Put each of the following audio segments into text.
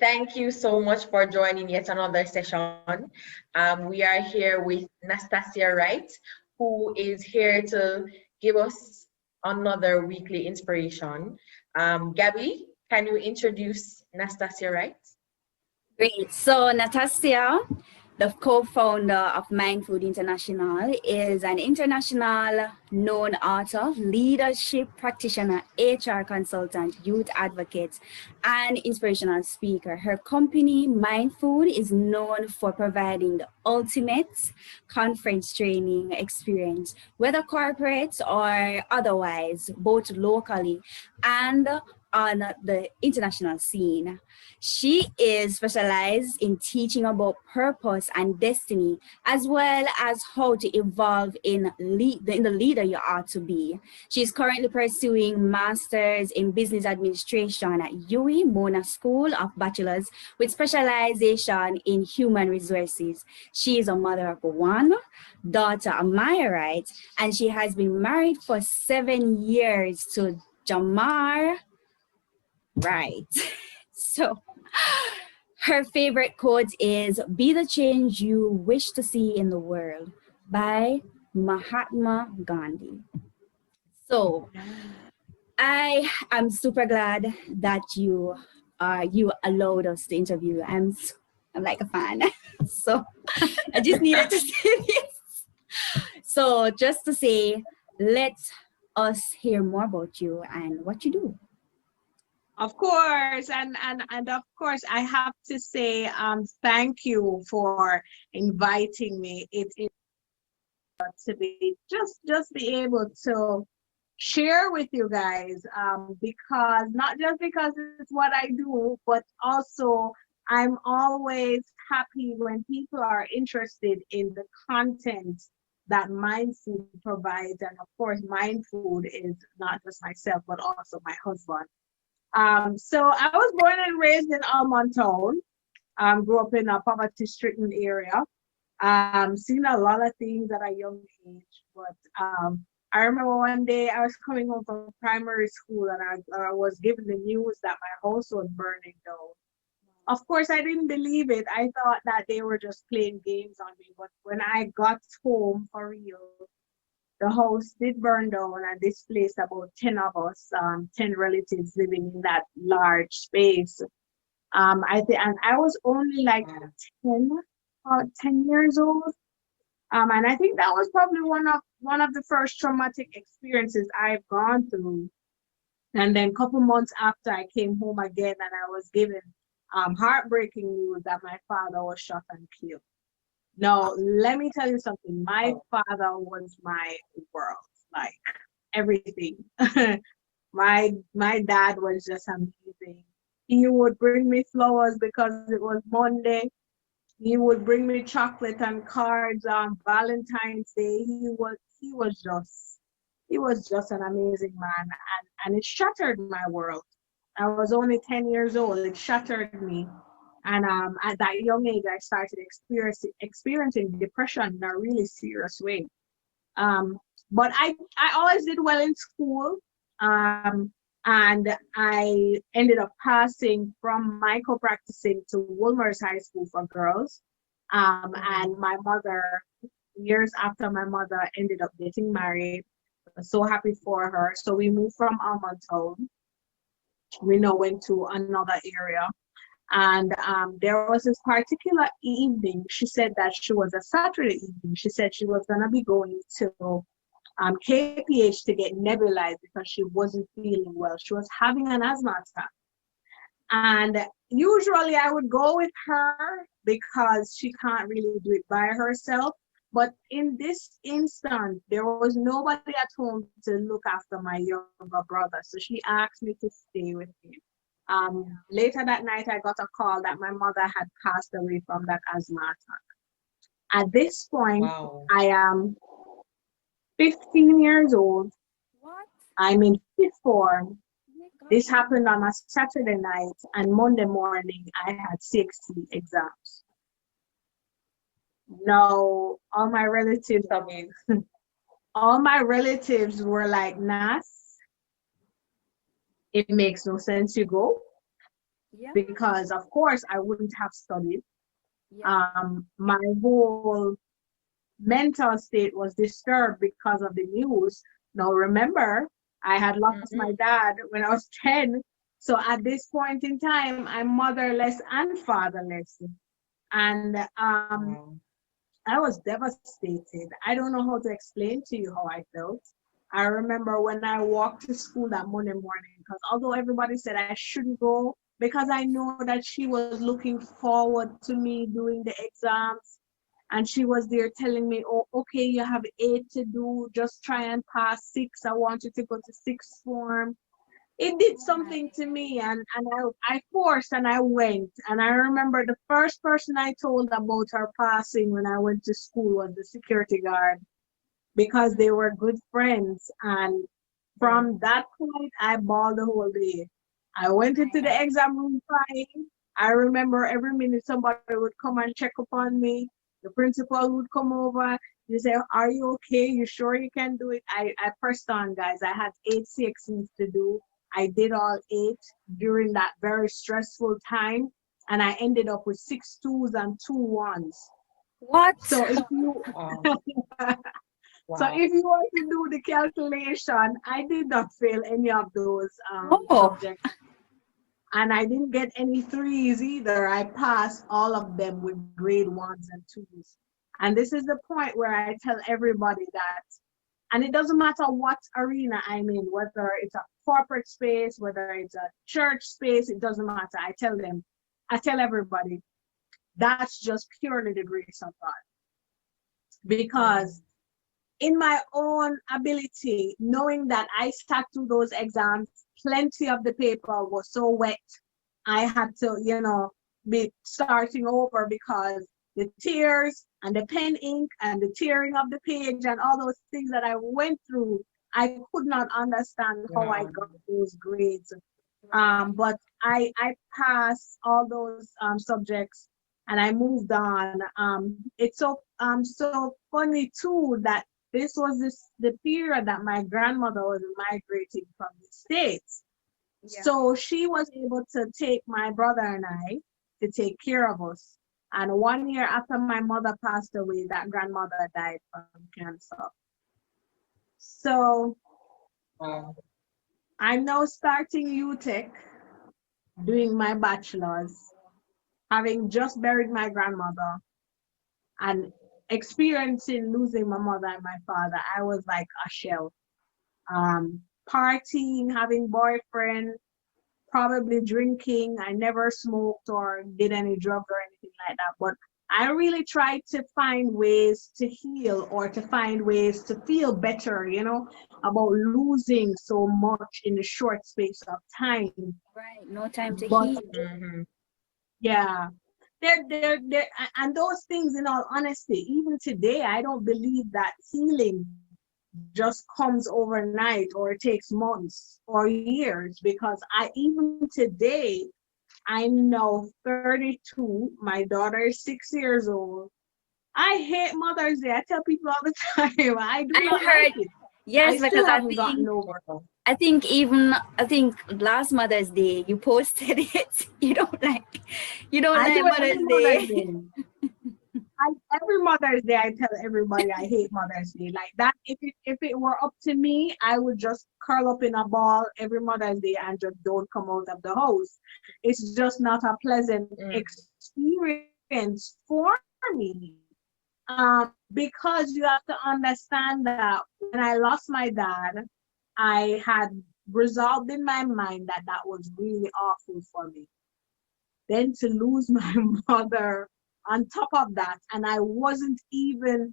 Thank you so much for joining yet another session. We are here with Natassia Wright, who is here to give us another weekly inspiration. Gabby, can you introduce Natassia Wright? Great. So Natassia, the co-founder of Mind Food International, is an international known author, leadership practitioner, HR consultant, youth advocate, and inspirational speaker. Her company, Mind Food, is known for providing the ultimate conference training experience, whether corporate or otherwise, both locally and on the international scene. She is specialized in teaching about purpose and destiny, as well as how to evolve in the leader you are to be. She is currently pursuing Masters in Business Administration at UWI Mona School of Bachelors with specialization in Human Resources. She is a mother of one, daughter Amaya Wright, and she has been married for 7 years to Jamar Wright. So her favorite quote is "Be the change you wish to see in the world" by Mahatma Gandhi. So I am super glad that you allowed us to interview. I'm like a fan. So I just needed to say this. So just to say, let us hear more about you and what you do. Of course, and of course, I have to say thank you for inviting me. It to be just be able to share with you guys because not just because it's what I do, but also I'm always happy when people are interested in the content that Mind Food provides. And of course, Mind Food is not just myself, but also my husband. So I was born and raised in Almond Town. Grew up in a poverty-stricken area. Seen a lot of things at a young age, but I remember one day I was coming home from primary school and I was given the news that my house was burning down. Of course, I didn't believe it. I thought that they were just playing games on me. But when I got home for real, the house did burn down and displaced about 10 of us, 10 relatives living in that large space. And I was only like 10, 10 years old. And I think that was probably one of the first traumatic experiences I've gone through. And then a couple months after I came home again and I was given heartbreaking news that my father was shot and killed. Now, let me tell you something. My father was my world, like everything. my dad was just amazing. He would bring me flowers because it was Monday. He would bring me chocolate and cards on Valentine's Day. He was just an amazing man, and it shattered my world. I was only 10 years old. It shattered me. And at that young age, I started experiencing depression in a really serious way. But I always did well in school. And I ended up passing from Michael practicing to Wolmer's High School for girls. And my mother, years after my mother ended up getting married, I was so happy for her. So we moved from Almond Town. We now went to another area. And there was this particular evening, she said that she was a Saturday evening. She said she was going to be going to KPH to get nebulized because she wasn't feeling well. She was having an asthma attack. And usually I would go with her because she can't really do it by herself. But in this instant, there was nobody at home to look after my younger brother. So she asked me to stay with him. Later that night, I got a call that my mother had passed away from that asthma attack. At this point, wow. I am 15 years old. What? I'm in fifth form. This happened on a Saturday night, and Monday morning, I had 60 exams. No, all my relatives, all my relatives were like, Nas, it makes no sense you go. Yeah. because of course I wouldn't have studied. Yeah. My whole mental state was disturbed because of the news. Now remember, I had lost my Mhm. dad when I was 10. So at this point in time, I'm motherless and fatherless. And Wow. I was devastated. I don't know how to explain to you how I felt. I remember when I walked to school that Monday morning, because although everybody said I shouldn't go, because I know that she was looking forward to me doing the exams, and she was there telling me, oh, okay, you have 8 to do, just try and pass 6. I want you to go to sixth form. It did something to me, and I forced and I went. And I remember the first person I told about her passing when I went to school was the security guard, because they were good friends. And Mm. from that point, I bawled the whole day. I went into the Wow. exam room crying. I remember every minute somebody would come and check upon me. The principal would come over. You say, are you okay? You sure you can do it? I pressed on, guys. I had 8 sections to do. I did all 8 during that very stressful time. And I ended up with 6 2s and 2 1s. What? So if you Wow. So Wow. if you were to do the calculation, I did not fail any of those Oh, subjects, and I didn't get any threes either. I passed all of them with grade 1s and 2s. And this is the point where I tell everybody that, and it doesn't matter what arena I'm in, whether it's a corporate space, whether it's a church space, it doesn't matter. I tell everybody, that's just purely the grace of God. Mm. Because in my own ability, knowing that I sat through those exams, plenty of the paper was so wet. I had to, be starting over because the tears and the pen ink and the tearing of the page and all those things that I went through, I could not understand how I Wow. got those grades. right. But I passed all those subjects and I moved on. It's so funny too that the period that my grandmother was migrating from the States. Yeah. So she was able to take my brother and I to take care of us. And 1 year after my mother passed away, that grandmother died from cancer. So Wow. I'm now starting UTech, doing my bachelor's, having just buried my grandmother and experiencing losing my mother and my father. I was like a shell. Partying, having boyfriend, probably drinking. I never smoked or did any drugs or anything like that. But I really tried to find ways to heal or to find ways to feel better, about losing so much in a short space of time. Right. No time to But heal. Mm-hmm. yeah, and those things, in all honesty, even today, I don't believe that healing just comes overnight or it takes months or years, because even today, I'm now 32. My daughter is 6 years old. I hate Mother's Day. I tell people all the time, I do I not like heard, it. I yes, still because haven't gotten over it. I think last Mother's Day you posted it. You don't I like do it every Mother's Mother's Day. Day. Every Mother's Day, I tell everybody I hate Mother's Day. Like that, if it were up to me, I would just curl up in a ball every Mother's Day and just don't come out of the house. It's just not a pleasant Mm. experience for me. Because you have to understand that when I lost my dad, I had resolved in my mind that that was really awful for me. Then to lose my mother on top of that, and I wasn't even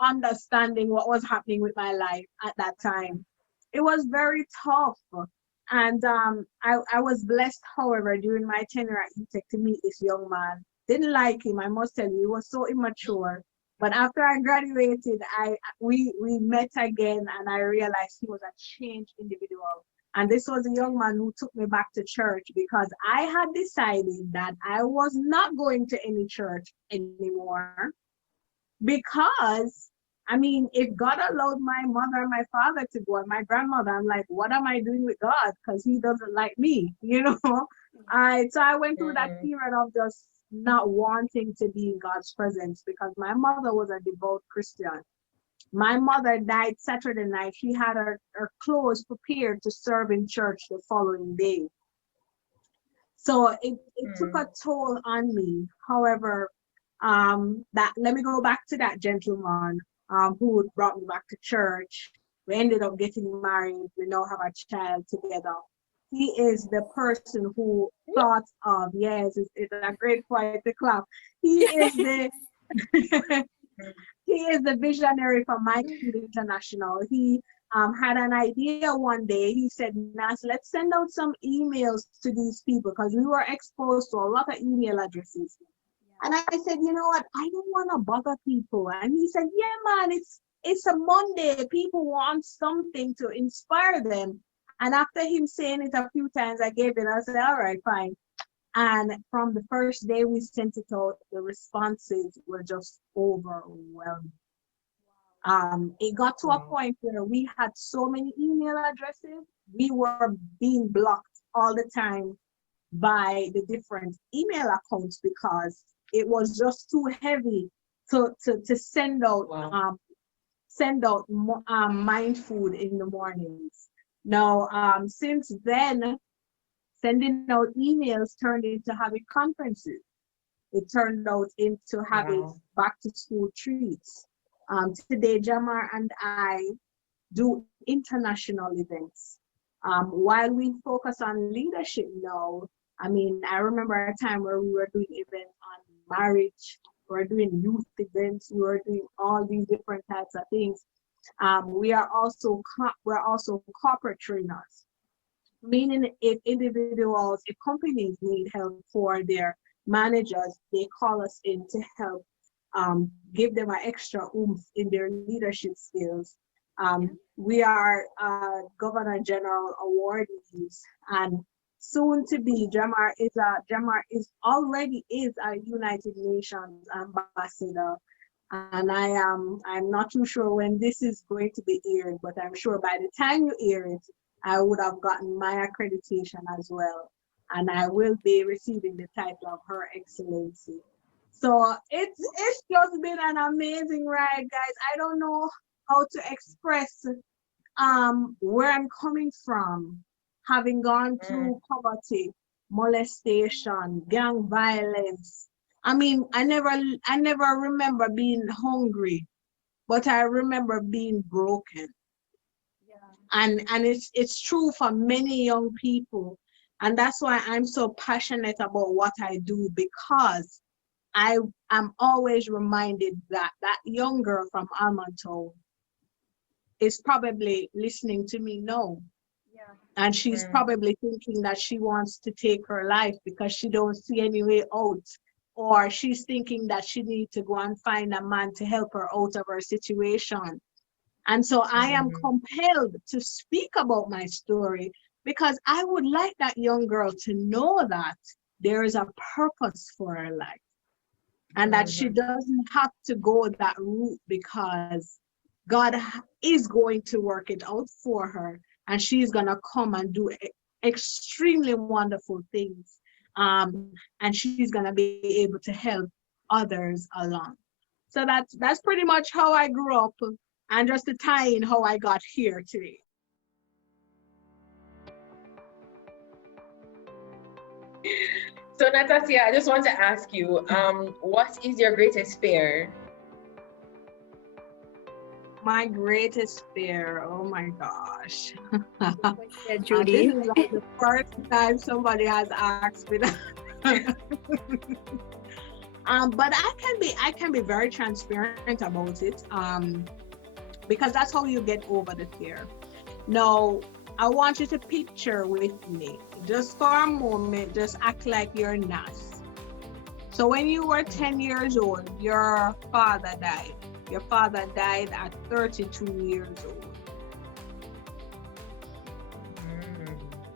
understanding what was happening with my life at that time. It was very tough. And I was blessed, however, during my tenure at UTech to meet this young man. Didn't like him, I must tell you. He was so immature. But after I graduated, we met again, and I realized he was a changed individual. And this was a young man who took me back to church, because I had decided that I was not going to any church anymore. Because, I mean, if God allowed my mother and my father to go and my grandmother, I'm like, what am I doing with God? Because he doesn't like me, So I went through that period of just not wanting to be in God's presence because my mother was a devout Christian. My mother died Saturday night. She had her clothes prepared to serve in church the following day. So it took a toll on me. However, that let me go back to that gentleman who brought me back to church. We ended up getting married. We now have a child together. He is the person who thought of, yes, it's a great point to clap. He is the he is the visionary for My Food International. He had an idea one day. He said, Nas, let's send out some emails to these people because we were exposed to a lot of email addresses. And I said, you know what? I don't want to bother people. And he said, yeah, man, it's a Monday. People want something to inspire them. And after him saying it a few times, I gave it. I said, all right, fine. And from the first day we sent it out, the responses were just overwhelming. It got to a point where we had so many email addresses, we were being blocked all the time by the different email accounts because it was just too heavy to send out mind food in the mornings. Now, since then, sending out emails turned into having conferences. It turned out into having back to school treats. Today, Jamar and I do international events. While we focus on leadership now, I mean, I remember a time where we were doing events on marriage, we were doing youth events, we were doing all these different types of things. We're also corporate trainers, meaning if companies need help for their managers, they call us in to help give them an extra oomph in their leadership skills. We are Governor General awardees, and soon to be Jamar is already a United Nations ambassador. And I'm not too sure when this is going to be aired, but I'm sure by the time you air it, I would have gotten my accreditation as well. And I will be receiving the title of Her Excellency. So it's just been an amazing ride, guys. I don't know how to express where I'm coming from, having gone through poverty, molestation, gang violence. I mean, I never remember being hungry, but I remember being broken. And it's true for many young people. And that's why I'm so passionate about what I do, because I am always reminded that that young girl from Almontown is probably listening to me now. And she's probably thinking that she wants to take her life because she don't see any way out. Or she's thinking that she needs to go and find a man to help her out of her situation. And so I am compelled to speak about my story because I would like that young girl to know that there is a purpose for her life and that she doesn't have to go that route because God is going to work it out for her and she's going to come and do extremely wonderful things. And she's going to be able to help others along. So that's pretty much how I grew up. And just to tie in how I got here today. So Natassia, I just want to ask you, what is your greatest fear? My greatest fear, oh my gosh. Judy. This is like the first time somebody has asked me that. But I can be very transparent about it. Because that's how you get over the fear. Now, I want you to picture with me, just for a moment, just act like you're Nas. So when you were 10 years old, your father died. Your father died at 32 years old.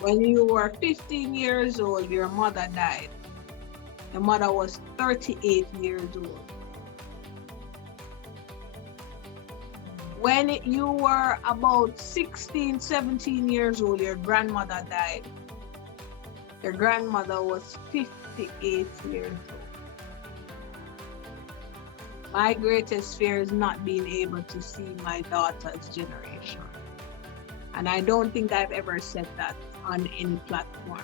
When you were 15 years old, your mother died. Your mother was 38 years old. When you were about 16, 17 years old, your grandmother died. Your grandmother was 58 years old. My greatest fear is not being able to see my daughter's generation. And I don't think I've ever said that on any platform.